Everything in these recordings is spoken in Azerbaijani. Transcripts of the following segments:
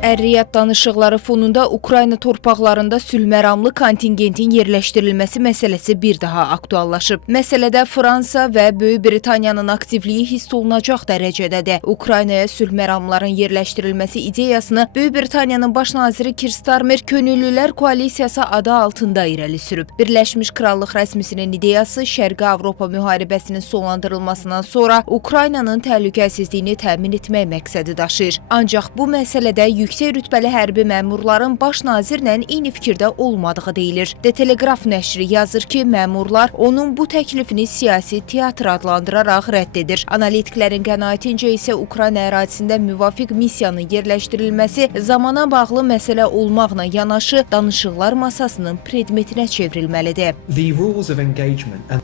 Ər-Riyad danışıqları fonunda Ukrayna torpaqlarında sülhməramlı kontingentin yerləşdirilməsi məsələsi bir daha aktuallaşıb. Məsələdə Fransa və Böyük Britaniyanın aktivliyi hiss olunacaq dərəcədədir. Ukraynaya sülhməramların yerləşdirilməsi ideyasını Böyük Britaniyanın baş naziri Keir Starmer Könüllülər Koalisiyası adı altında irəli sürüb. Birləşmiş Krallıq rəsmisinin ideyası Şərqi Avropa müharibəsinin sonlandırılmasından sonra Ukraynanın təhlükəsizliyini təmin etmək məqsədi daşıyır. Ancaq bu məsələdə yüksək rütbəli hərbi məmurların baş nazirlə eyni fikirdə olmadığı deyilir. The Telegraph nəşri yazır ki, məmurlar onun bu təklifini siyasi teatr adlandıraraq rədd edir. Analitiklərin qənaətincə isə Ukrayna ərazisində müvafiq missiyanın yerləşdirilməsi zamana bağlı məsələ olmaqla yanaşı danışıqlar masasının predmetinə çevrilməlidir.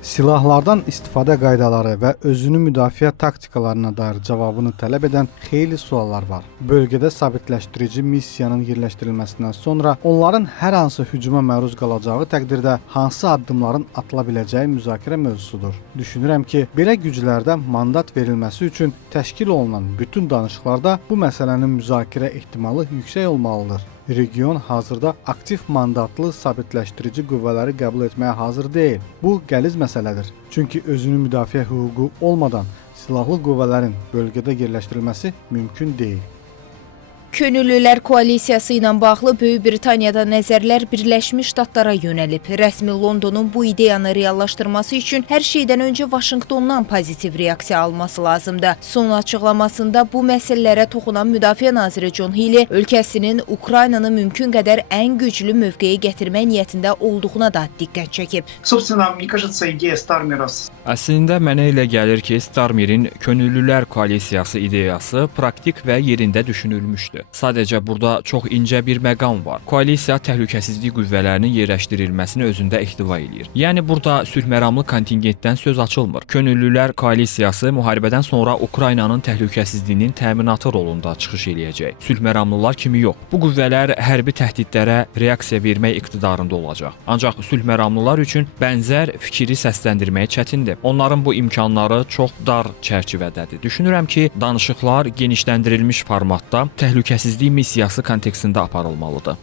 Silahlardan istifadə qaydaları və özünü müdafiə taktikalarına dair cavabını tələb edən xeyli suallar var. Bölgədə sabitləşdirici missiyanın yerləşdirilməsindən sonra onların hər hansı hücuma məruz qalacağı təqdirdə hansı addımların atıla biləcəyi müzakirə mövzusudur. Düşünürəm ki, belə güclərdə mandat verilməsi üçün təşkil olunan bütün danışıqlarda bu məsələnin müzakirə ehtimalı yüksək olmalıdır. Region hazırda aktiv mandatlı sabitləşdirici qüvvələri qəbul etməyə hazır deyil. Bu qəliz məsələdir. Çünki özünü müdafiə hüququ olmadan silahlı qüvvələrin bölgədə yerləşdirilməsi mümkün deyil. Könüllülər Koalisiyası ilə bağlı Böyük Britaniyada nəzərlər Birləşmiş Ştatlara yönəlib. Rəsmi Londonun bu ideyanı reallaşdırması üçün hər şeydən öncə Vaşinqtondan pozitiv reaksiya alması lazımdır. Son açıqlamasında bu məsələlərə toxunan Müdafiə naziri John Healey ölkəsinin Ukraynanı mümkün qədər ən güclü mövqeyə gətirmək niyyətində olduğuna da diqqət çəkib. Əslində mənə elə gəlir ki, Starmerin Könüllülər Koalisiyası ideyası praktik və yerində düşünülmüşdür. Sadəcə burada çox incə bir məqam var. Koalisiya təhlükəsizlik qüvvələrinin yerləşdirilməsini özündə ehtiva edir. Yəni burada sülhməramlı kontingentdən söz açılmır. Könüllülər Koalisiyası müharibədən sonra Ukraynanın təhlükəsizliyinin təminatı rolunda çıxış eləyəcək. Sülhməramlılar kimi yox. Bu qüvvələr hərbi təhdidlərə reaksiya vermək iqtidarında olacaq. Ancaq sülhməramlılar üçün bənzər fikri səsləndirmək çətindir. Onların bu imkanları çox dar çərçivədədir. Düşünürəm ki, danışıqlar genişləndirilmiş formatda təhlükəsizlik missiyası kontekstində aparılmalıdır.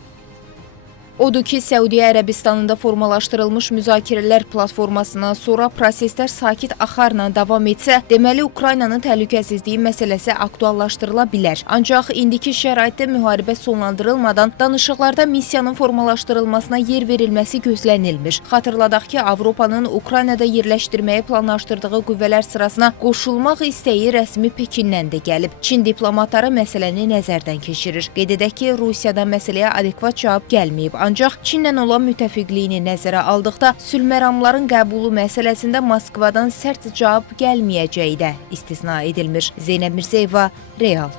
Odur ki, Səudiyyə Ərəbistanında formalaşdırılmış müzakirələr platformasından sonra proseslər sakit axarla davam etsə, deməli Ukraynanın təhlükəsizliyi məsələsi aktuallaşdırıla bilər. Ancaq indiki şəraitdə müharibə sonlandırılmadan danışıqlarda missiyanın formalaşdırılmasına yer verilməsi gözlənilmir. Xatırladaq ki, Avropanın Ukraynada yerləşdirməyi planlaşdırdığı qüvvələr sırasına qoşulmaq istəyi rəsmi Pekindən də gəlib. Çin diplomatları məsələni nəzərdən keçirir. Qeyd edək ki, Rusiyadan məsələyə adekvat cavab gəlməyib. Ancaq Çinlə olan müttəfiqliyini nəzərə aldıqda sülhməramların qəbulu məsələsində Moskvadan sərt cavab gəlməyəcəyi də istisna edilmir. Zeynəb Mirzəyeva, Real.